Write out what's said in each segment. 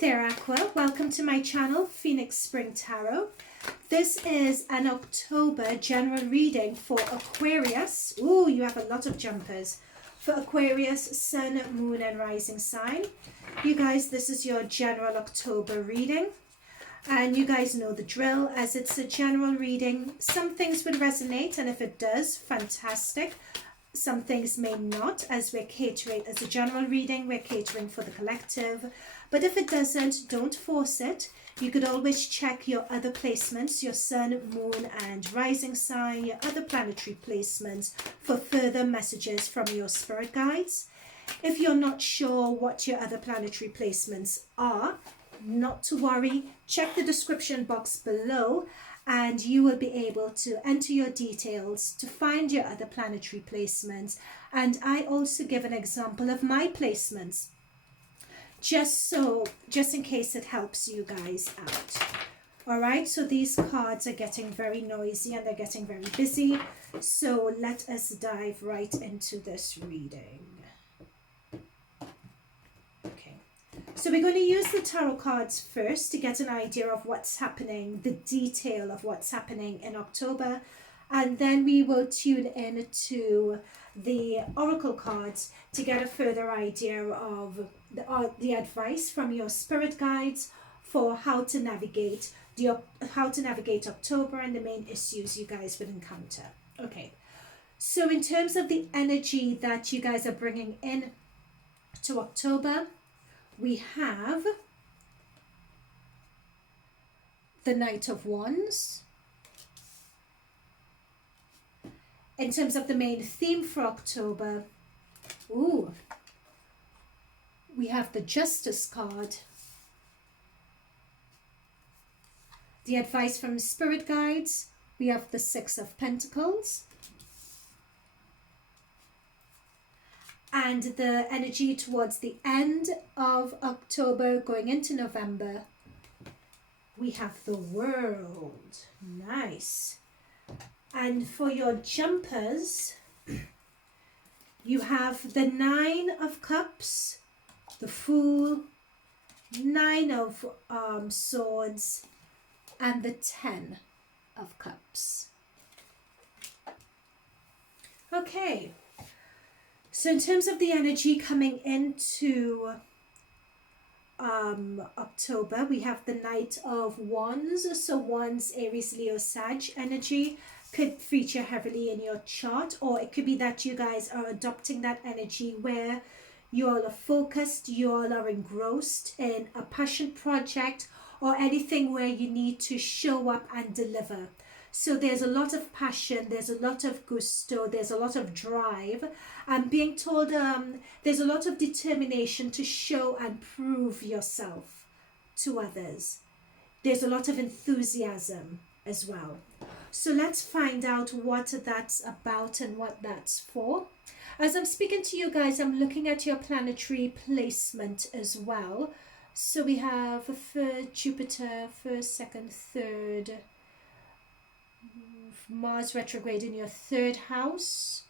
there, Aqua. Welcome to my channel, Phoenix Spring Tarot. This is an October general reading for Aquarius. Ooh, you have a lot of jumpers. For Aquarius, Sun, Moon, and Rising sign. You guys, this is your general October reading. And you guys know the drill. As it's a general reading, some things would resonate, and if it does, fantastic. Some things may not, as we're catering, as a general reading, we're catering for the collective. But if it doesn't, don't force it. You could always check your other placements, your Sun, Moon, and Rising sign, your other planetary placements for further messages from your spirit guides. If you're not sure what your other planetary placements are, not to worry. Check the description box below and you will be able to enter your details to find your other planetary placements. And I also give an example of my placements, just in case it helps you guys out. All right, so these cards are getting very noisy and they're getting very busy. So let us dive right into this reading. So we're going to use the tarot cards first to get an idea of what's happening, the detail of what's happening in October. And then we will tune in to the oracle cards to get a further idea of the advice from your spirit guides for how to navigate October and the main issues you guys would encounter. Okay, so in terms of the energy that you guys are bringing in to October, we have the Knight of Wands. In terms of the main theme for October, we have the Justice card. The advice from spirit guides, we have the Six of Pentacles. And the energy towards the end of October going into November, we have the World. Nice. And for your jumpers, you have the Nine of Cups, the Fool, Nine of Swords, and the Ten of Cups. Okay. So in terms of the energy coming into October, we have the Knight of Wands. So Wands, Aries, Leo, Sag energy could feature heavily in your chart, or it could be that you guys are adopting that energy where you all are focused, you all are engrossed in a passion project or anything where you need to show up and deliver. So there's a lot of passion, there's a lot of gusto, there's a lot of drive. I'm being told there's a lot of determination to show and prove yourself to others. There's a lot of enthusiasm as well. So let's find out what that's about and what that's for. As I'm speaking to you guys, I'm looking at your planetary placement as well. So we have Jupiter, 1st, 2nd, 3rd. Mars retrograde in your 3rd house.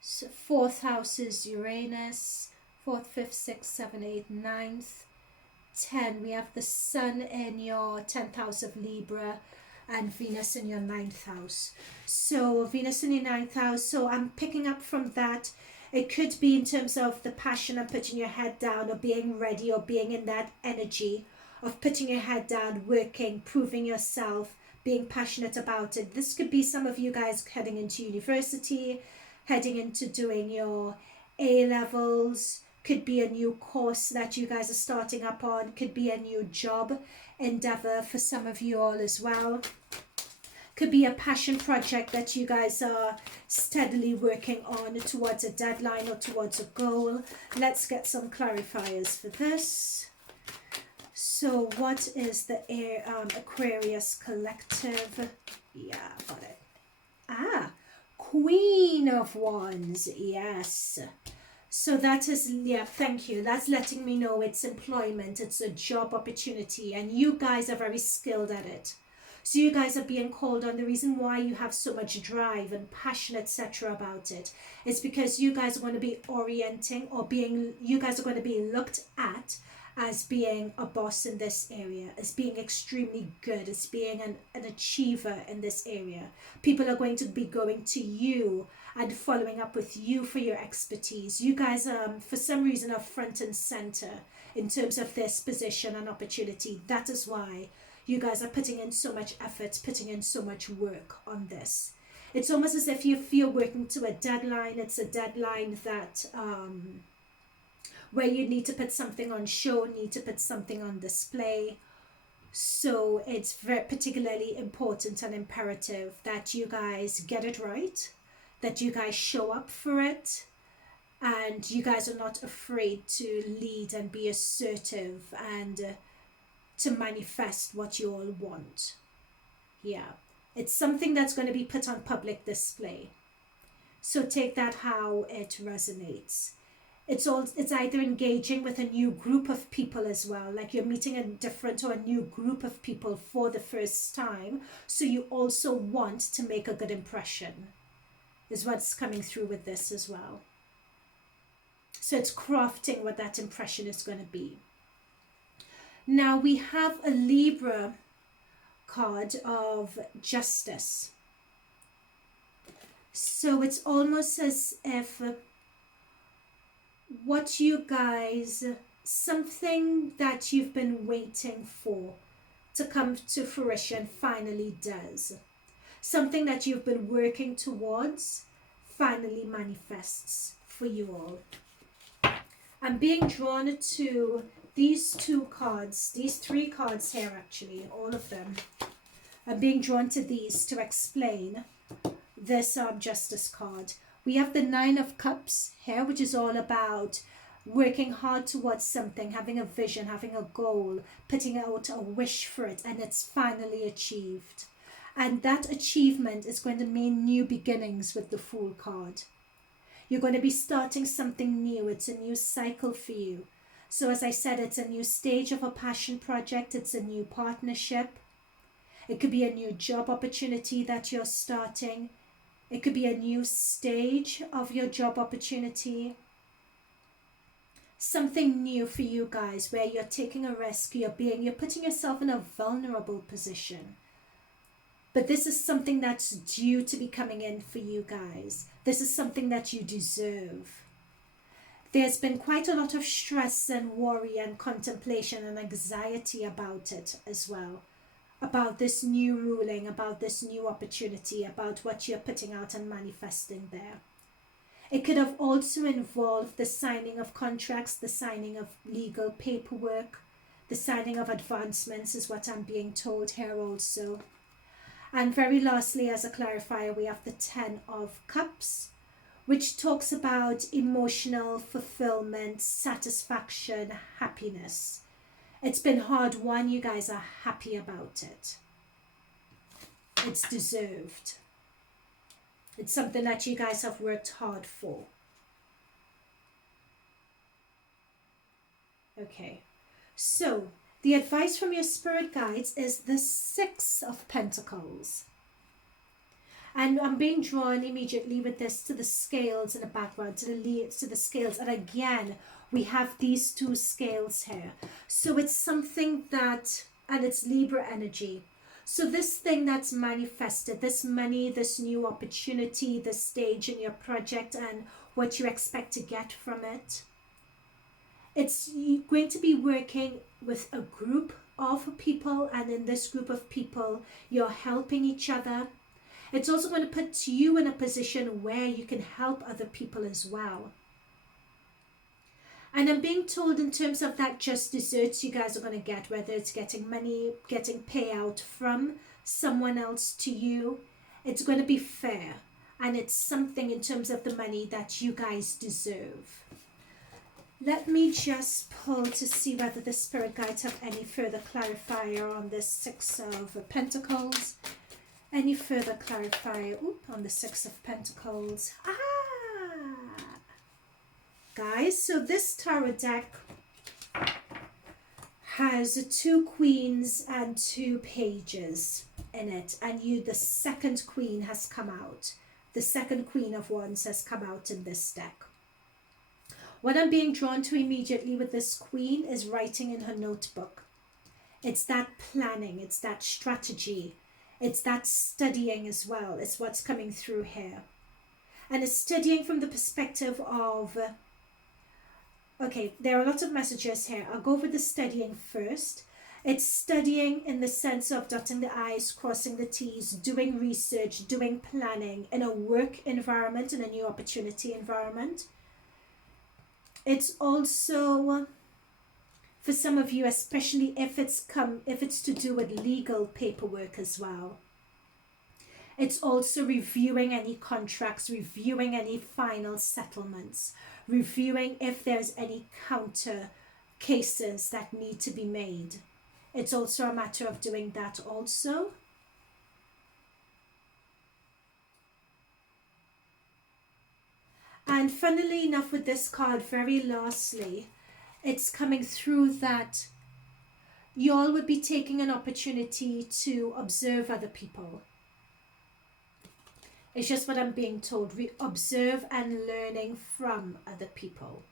So 4th house is Uranus. 4th, 5th, 6th, 7th, 8th, 9th. 10. We have the Sun in your 10th house of Libra and Venus in your 9th house. So Venus in your 9th house. So I'm picking up from that. It could be in terms of the passion of putting your head down or being ready or being in that energy of putting your head down, working, proving yourself, being passionate about it. This could be some of you guys heading into university, heading into doing your A-levels, could be a new course that you guys are starting up on, could be a new job endeavor for some of you all as well. Could be a passion project that you guys are steadily working on towards a deadline or towards a goal. Let's get some clarifiers for this. So what is the Aquarius collective? Yeah, got it. Queen of Wands. Yes. So that is, yeah, thank you. That's letting me know it's employment. It's a job opportunity. And you guys are very skilled at it. So you guys are being called on. The reason why you have so much drive and passion, etc. about it is because you guys are going to be orienting or you guys are going to be looked at as being a boss in this area, as being extremely good, as being an achiever in this area. People are going to be going to you and following up with you for your expertise. You guys, for some reason, are front and center in terms of this position and opportunity. That is why you guys are putting in so much effort, putting in so much work on this. It's almost as if you feel working to a deadline. It's a deadline that where you need to put something on show, need to put something on display. So it's very particularly important and imperative that you guys get it right, that you guys show up for it, and you guys are not afraid to lead and be assertive and to manifest what you all want. Yeah, it's something that's going to be put on public display. So take that how it resonates. It's either engaging with a new group of people as well, like you're meeting a different or a new group of people for the first time, so you also want to make a good impression, is what's coming through with this as well. So it's crafting what that impression is going to be. Now we have a Libra card of justice. So it's almost as if what you guys, something that you've been waiting for to come to fruition finally does. Something that you've been working towards finally manifests for you all. I'm being drawn to these two cards, these three cards here actually, all of them. I'm being drawn to these to explain this justice card. We have the Nine of Cups here, which is all about working hard towards something, having a vision, having a goal, putting out a wish for it, and it's finally achieved. And that achievement is going to mean new beginnings with the Fool card. You're going to be starting something new. It's a new cycle for you. So as I said, it's a new stage of a passion project. It's a new partnership. It could be a new job opportunity that you're starting. It could be a new stage of your job opportunity. Something new for you guys where you're taking a risk, you're putting yourself in a vulnerable position. But this is something that's due to be coming in for you guys. This is something that you deserve. There's been quite a lot of stress and worry and contemplation and anxiety about it as well. About this new ruling, about this new opportunity, about what you're putting out and manifesting there. It could have also involved the signing of contracts, the signing of legal paperwork, the signing of advancements is what I'm being told here also. And very lastly, as a clarifier, we have the Ten of Cups, which talks about emotional fulfillment, satisfaction, happiness. It's been hard won. You guys are happy about it. It's deserved. It's something that you guys have worked hard for. Okay. So, the advice from your spirit guides is the Six of Pentacles. And I'm being drawn immediately with this to the scales in the background, to the scales. And again, we have these two scales here. So it's something that, and it's Libra energy. So this thing that's manifested, this money, this new opportunity, this stage in your project and what you expect to get from it. It's going to be working with a group of people, and in this group of people, you're helping each other. It's also going to put you in a position where you can help other people as well. And I'm being told in terms of that just desserts you guys are going to get, whether it's getting money, getting payout from someone else to you, it's going to be fair. And it's something in terms of the money that you guys deserve. Let me just pull to see whether the spirit guides have any further clarifier on this Six of Pentacles. Any further clarifier on the Six of Pentacles? Guys, so this tarot deck has two queens and two pages in it, and the second queen has come out. The second Queen of Wands has come out in this deck. What I'm being drawn to immediately with this Queen is writing in her notebook. It's that planning, it's that strategy, it's that studying as well. It's what's coming through here. And it's studying from the perspective of, okay, there are lots of messages here. I'll go over the studying first. It's studying in the sense of dotting the I's, crossing the T's, doing research, doing planning in a work environment, in a new opportunity environment. It's also, for some of you, especially if it's to do with legal paperwork as well. It's also reviewing any contracts, reviewing any final settlements, reviewing if there's any counter cases that need to be made. It's also a matter of doing that also. And funnily enough with this card, very lastly, it's coming through that you all would be taking an opportunity to observe other people. It's just what I'm being told. Observe and learning from other people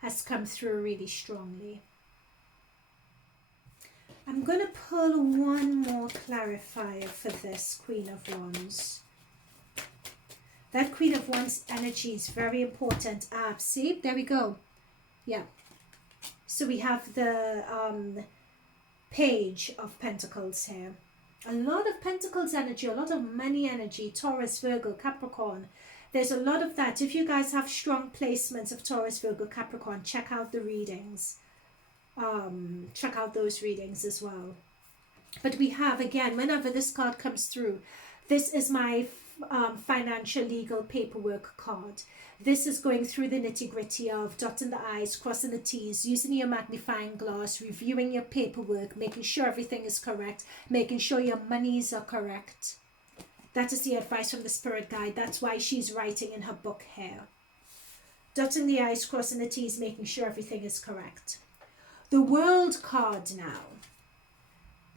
has come through really strongly. I'm going to pull one more clarifier for this Queen of Wands. That Queen of Wands energy is very important. See, there we go. Yeah. So we have the Page of Pentacles here. A lot of Pentacles energy, a lot of money energy, Taurus, Virgo, Capricorn. There's a lot of that. If you guys have strong placements of Taurus, Virgo, Capricorn, check out the readings. Check out those readings as well. But we have, again, whenever this card comes through, this is my financial legal paperwork card. This is going through the nitty-gritty of dotting the I's, crossing the T's, using your magnifying glass, reviewing your paperwork, making sure everything is correct, making sure your monies are correct. That is the advice from the Spirit Guide. That's why she's writing in her book here. Dotting the I's, crossing the T's, making sure everything is correct. The World card now,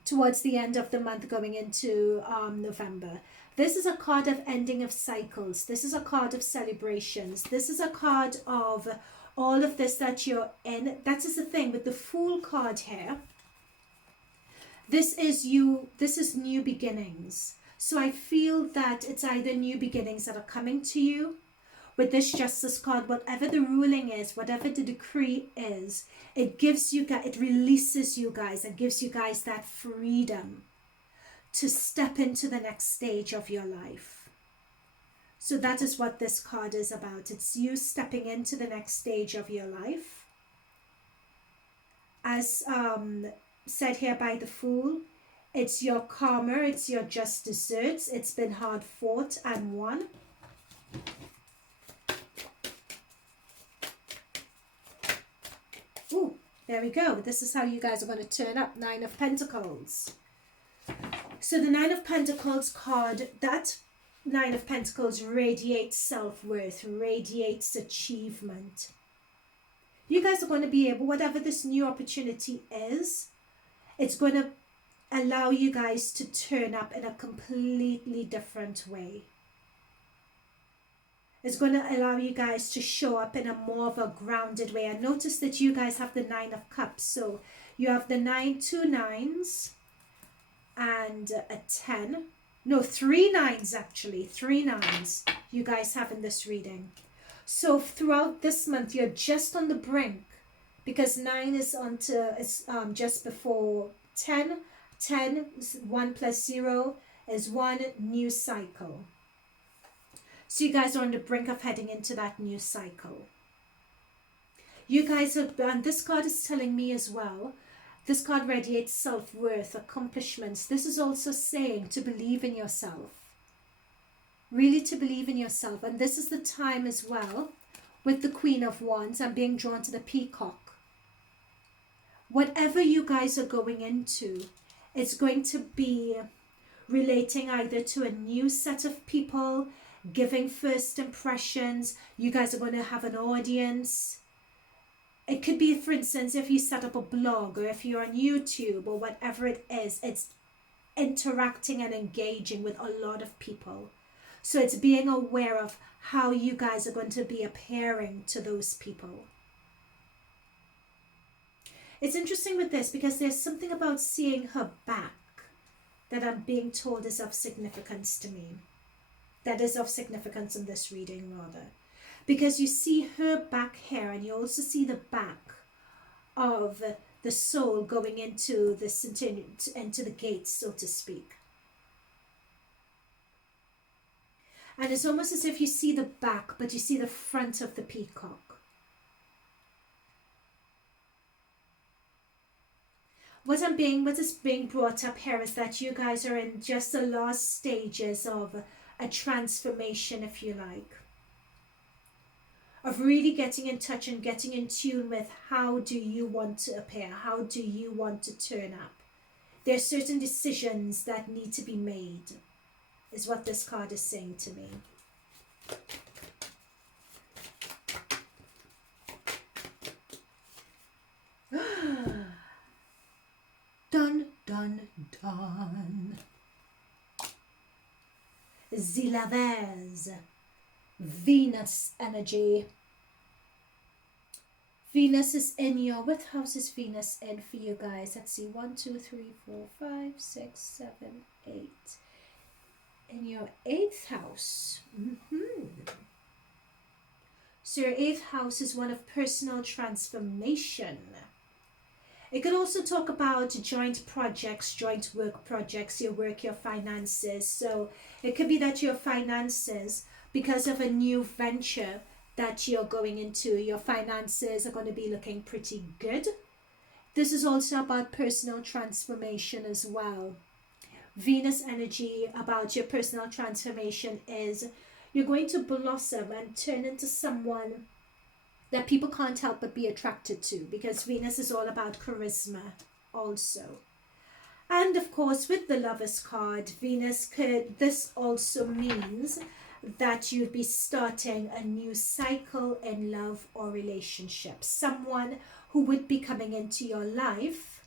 towards the end of the month going into November. This is a card of ending of cycles. This is a card of celebrations. This is a card of all of this that you're in. That is the thing with the Fool card here. This is new beginnings. So I feel that it's either new beginnings that are coming to you. With this Justice card, whatever the ruling is, whatever the decree is, it gives you guys, it releases you guys and gives you guys that freedom to step into the next stage of your life. So that is what this card is about. It's you stepping into the next stage of your life. As said here by the Fool, it's your karma, it's your just desserts. It's been hard fought and won. Ooh, there we go. This is how you guys are going to turn up. 9 of Pentacles. So the 9 of Pentacles card, that 9 of Pentacles radiates self-worth, radiates achievement. You guys are going to be able, whatever this new opportunity is, it's going to allow you guys to turn up in a completely different way. It's going to allow you guys to show up in a more of a grounded way. I noticed that you guys have the 9 of Cups. So you have the 2 9s and a 10. No, 3 9s actually. 3 9s you guys have in this reading. So throughout this month, you're just on the brink. Because 9 is just before 10. 10, 1 plus 0 is 1 new cycle. So you guys are on the brink of heading into that new cycle. You guys have, and this card is telling me as well, this card radiates self-worth, accomplishments. This is also saying to believe in yourself. Really to believe in yourself. And this is the time as well, with the Queen of Wands, I'm being drawn to the Peacock. Whatever you guys are going into, it's going to be relating either to a new set of people, giving first impressions. You guys are going to have an audience. It could be, for instance, if you set up a blog or if you're on YouTube or whatever it is, it's interacting and engaging with a lot of people. So it's being aware of how you guys are going to be appearing to those people. It's interesting with this because there's something about seeing her back that I'm being told is of significance to me. That is of significance in this reading, rather. Because you see her back here, and you also see the back of the soul going into the gates, so to speak. And it's almost as if you see the back, but you see the front of the peacock. What is being brought up here is that you guys are in just the last stages of a transformation, if you like. Of really getting in touch and getting in tune with how do you want to appear? How do you want to turn up? There are certain decisions that need to be made, is what this card is saying to me. Dun, dun, dun. Zilavez. Venus energy. Venus is in your, what house is Venus in for you guys? Let's see, 1, 2, 3, 4, 5, 6, 7, 8. In your 8th house. So your 8th house is one of personal transformation. It could also talk about joint projects, joint work projects, your work, your finances. So it could be that your finances, because of a new venture that you're going into, your finances are going to be looking pretty good. This is also about personal transformation as well. Venus energy about your personal transformation is you're going to blossom and turn into someone that people can't help but be attracted to, because Venus is all about charisma also. And of course, with the Lovers card, this also means that you'd be starting a new cycle in love or relationship. Someone who would be coming into your life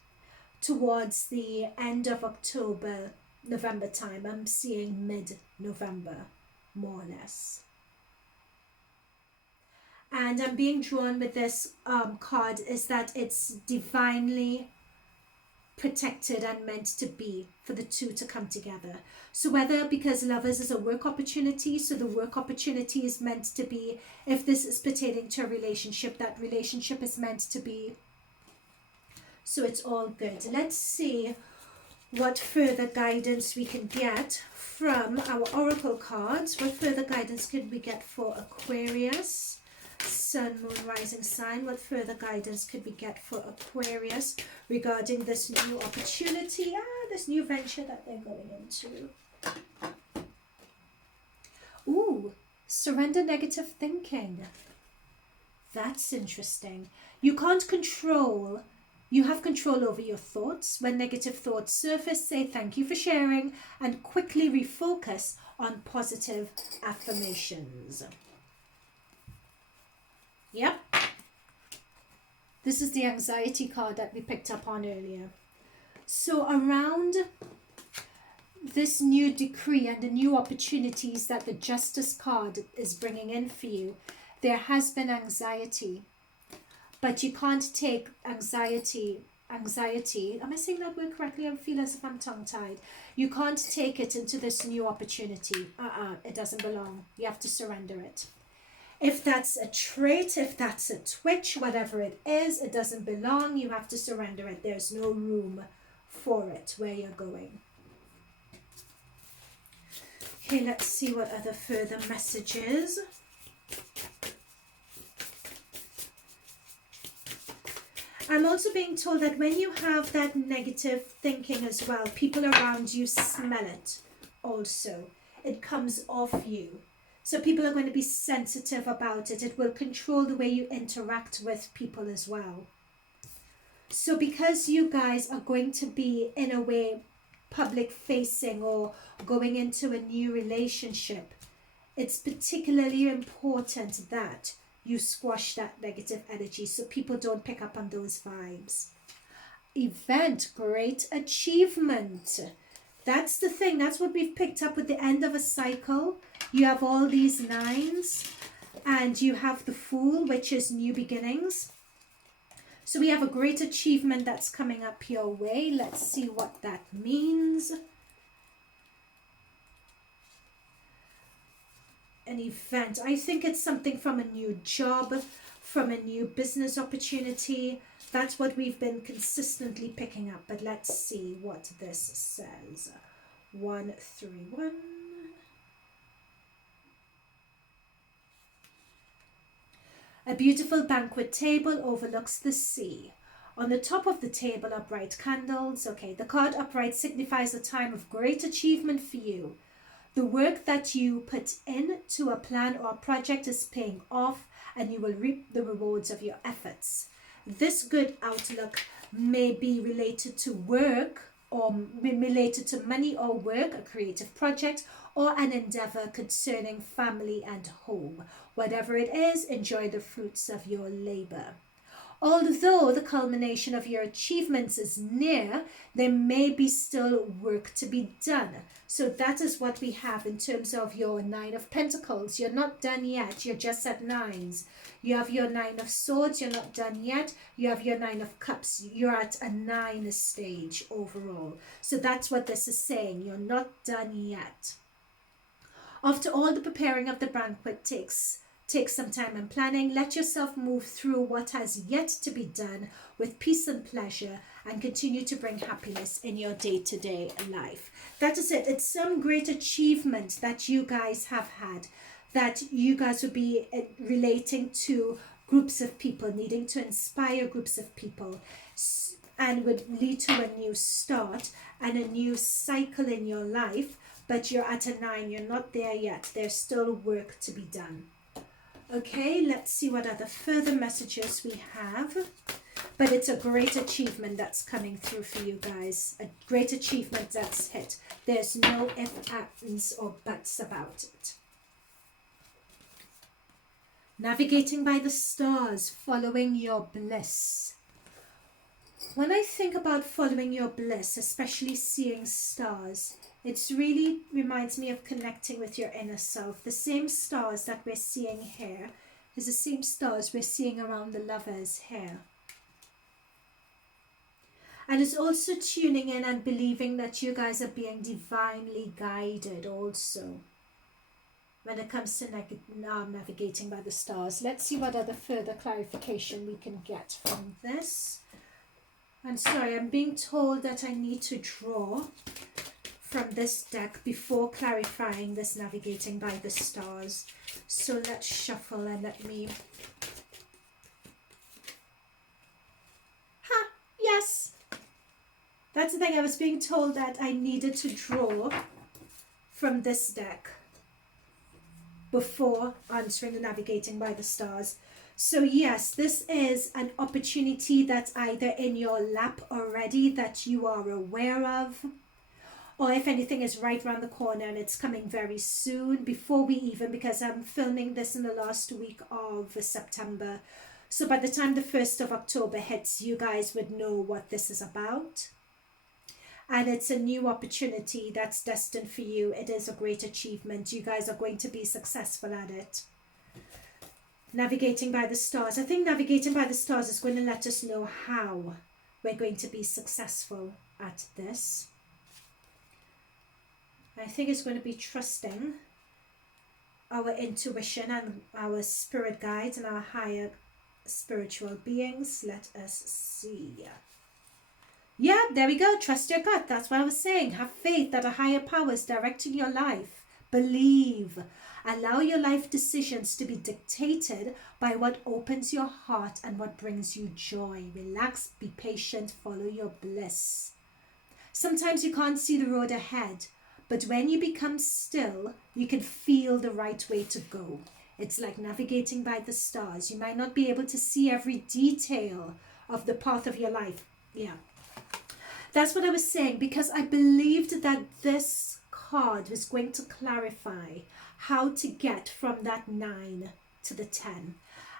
towards the end of October, November time. I'm seeing mid-November, more or less. And I'm being drawn with this card is that it's divinely protected and meant to be for the two to come together. So whether because Lovers is a work opportunity, so the work opportunity is meant to be, if this is pertaining to a relationship, that relationship is meant to be. So it's all good. Let's see what further guidance we can get from our oracle cards. What further guidance could we get for Aquarius? Sun, Moon, Rising sign. What further guidance could we get for Aquarius regarding this new opportunity, this new venture that they're going into? Ooh, surrender negative thinking. That's interesting. You can't control, you have control over your thoughts. When negative thoughts surface, say thank you for sharing and quickly refocus on positive affirmations. Yep. This is the anxiety card that we picked up on earlier. So around this new decree and the new opportunities that the Justice card is bringing in for you, there has been anxiety. But you can't take anxiety, am I saying that word correctly? I feel as if I'm tongue-tied. You can't take it into this new opportunity. It doesn't belong. You have to surrender it. If that's a trait, if that's a twitch, whatever it is, it doesn't belong. You have to surrender it. There's no room for it where you're going. Okay, let's see what other further messages. I'm also being told that when you have that negative thinking as well, people around you smell it also. It comes off you. So people are going to be sensitive about it. It will control the way you interact with people as well. So because you guys are going to be, in a way, public facing or going into a new relationship, it's particularly important that you squash that negative energy so people don't pick up on those vibes. Event, great achievement. That's the thing. That's what we've picked up with the end of a cycle. You have all these nines, and you have the Fool, which is new beginnings. So we have a great achievement that's coming up your way. Let's see what that means. An event. I think it's something from a new job, from a new business opportunity. That's what we've been consistently picking up. But let's see what this says. 131. A beautiful banquet table overlooks the sea. On the top of the table are bright candles. Okay, the card upright signifies a time of great achievement for you. The work that you put into a plan or a project is paying off, and you will reap the rewards of your efforts. This good outlook may be related to work, or related to money or work, a creative project, or an endeavor concerning family and home. Whatever it is, enjoy the fruits of your labor. Although the culmination of your achievements is near, there may be still work to be done. So that is what we have in terms of your Nine of Pentacles. You're not done yet. You're just at nines. You have your Nine of Swords. You're not done yet. You have your Nine of Cups. You're at a 9 stage overall. So that's what this is saying. You're not done yet. After all the preparing of the banquet takes some time and planning, let yourself move through what has yet to be done with peace and pleasure, and continue to bring happiness in your day-to-day life. That is it. It's some great achievement that you guys have had, that you guys would be relating to groups of people, needing to inspire groups of people, and would lead to a new start and a new cycle in your life. But you're at a 9. You're not there yet. There's still work to be done. Okay, let's see what other further messages we have. But it's a great achievement that's coming through for you guys. A great achievement that's hit. There's no ifs, ands, or buts about it. Navigating by the stars, following your bliss. When I think about following your bliss, especially seeing stars, it really reminds me of connecting with your inner self. The same stars that we're seeing here is the same stars we're seeing around the lovers here. And it's also tuning in and believing that you guys are being divinely guided also when it comes to navigating by the stars. Let's see what other further clarification we can get from this. And sorry, I'm being told that I need to draw from this deck before clarifying this navigating by the stars. So let's shuffle and let me... Ha! Yes! That's the thing, I was being told that I needed to draw from this deck before answering the navigating by the stars. So yes, this is an opportunity that's either in your lap already that you are aware of, or if anything is right around the corner and it's coming very soon, before we even, because I'm filming this in the last week of September. So by the time the 1st of October hits, you guys would know what this is about. And it's a new opportunity that's destined for you. It is a great achievement. You guys are going to be successful at it. Navigating by the stars. I think navigating by the stars is going to let us know how we're going to be successful at this. I think it's going to be trusting our intuition and our spirit guides and our higher spiritual beings. Let us see. Yeah, there we go. Trust your gut. That's what I was saying. Have faith that a higher power is directing your life. Believe. Allow your life decisions to be dictated by what opens your heart and what brings you joy. Relax, be patient, follow your bliss. Sometimes you can't see the road ahead, but when you become still, you can feel the right way to go. It's like navigating by the stars. You might not be able to see every detail of the path of your life. Yeah. That's what I was saying, because I believed that this card was going to clarify how to get from that 9 to the 10.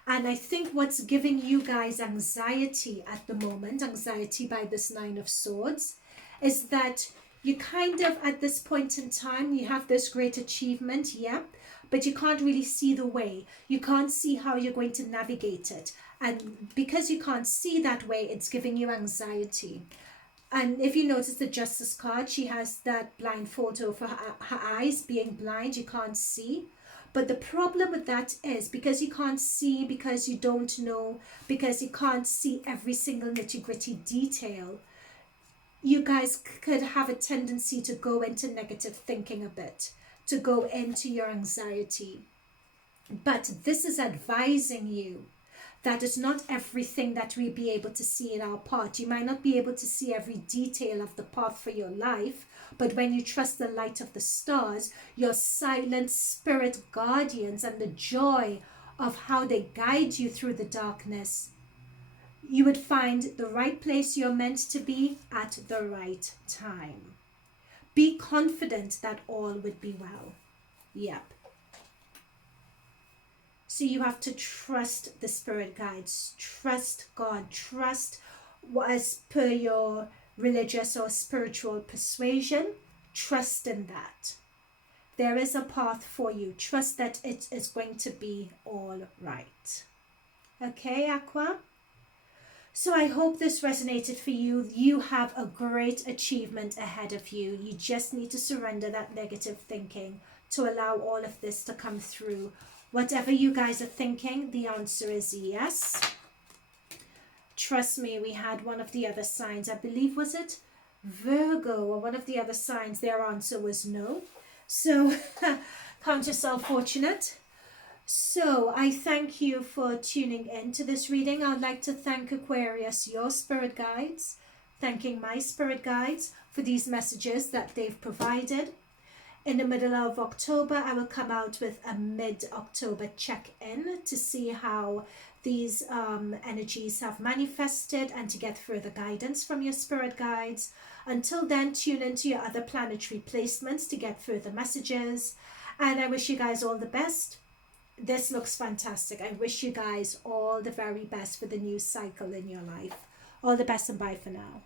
And I think what's giving you guys anxiety at the moment, anxiety by this 9 of Swords, is that You kind of, at this point in time, you have this great achievement, yep, but you can't really see the way. You can't see how you're going to navigate it. And because you can't see that way, it's giving you anxiety. And if you notice the Justice card, she has that blind photo for her eyes being blind. You can't see. But the problem with that is because you can't see, because you don't know, because you can't see every single nitty-gritty detail, you guys could have a tendency to go into negative thinking a bit, to go into your anxiety. But this is advising you that it's not everything that we'll be able to see in our path. You might not be able to see every detail of the path for your life, but when you trust the light of the stars, your silent spirit guardians, and the joy of how they guide you through the darkness, you would find the right place you're meant to be at the right time. Be confident that all would be well. Yep. So you have to trust the spirit guides, trust God, trust as per your religious or spiritual persuasion, trust in that. There is a path for you. Trust that it is going to be all right. Okay, Aqua? So I hope this resonated for you. You have a great achievement ahead of you. You just need to surrender that negative thinking to allow all of this to come through. Whatever you guys are thinking, the answer is yes. Trust me, we had one of the other signs, I believe, was it Virgo or one of the other signs, their answer was no. So count yourself fortunate. So I thank you for tuning in to this reading. I'd like to thank Aquarius, your spirit guides, thanking my spirit guides for these messages that they've provided. In the middle of October, I will come out with a mid-October check-in to see how these energies have manifested and to get further guidance from your spirit guides. Until then, tune into your other planetary placements to get further messages. And I wish you guys all the best. This looks fantastic. I wish you guys all the very best for the new cycle in your life. All the best and bye for now.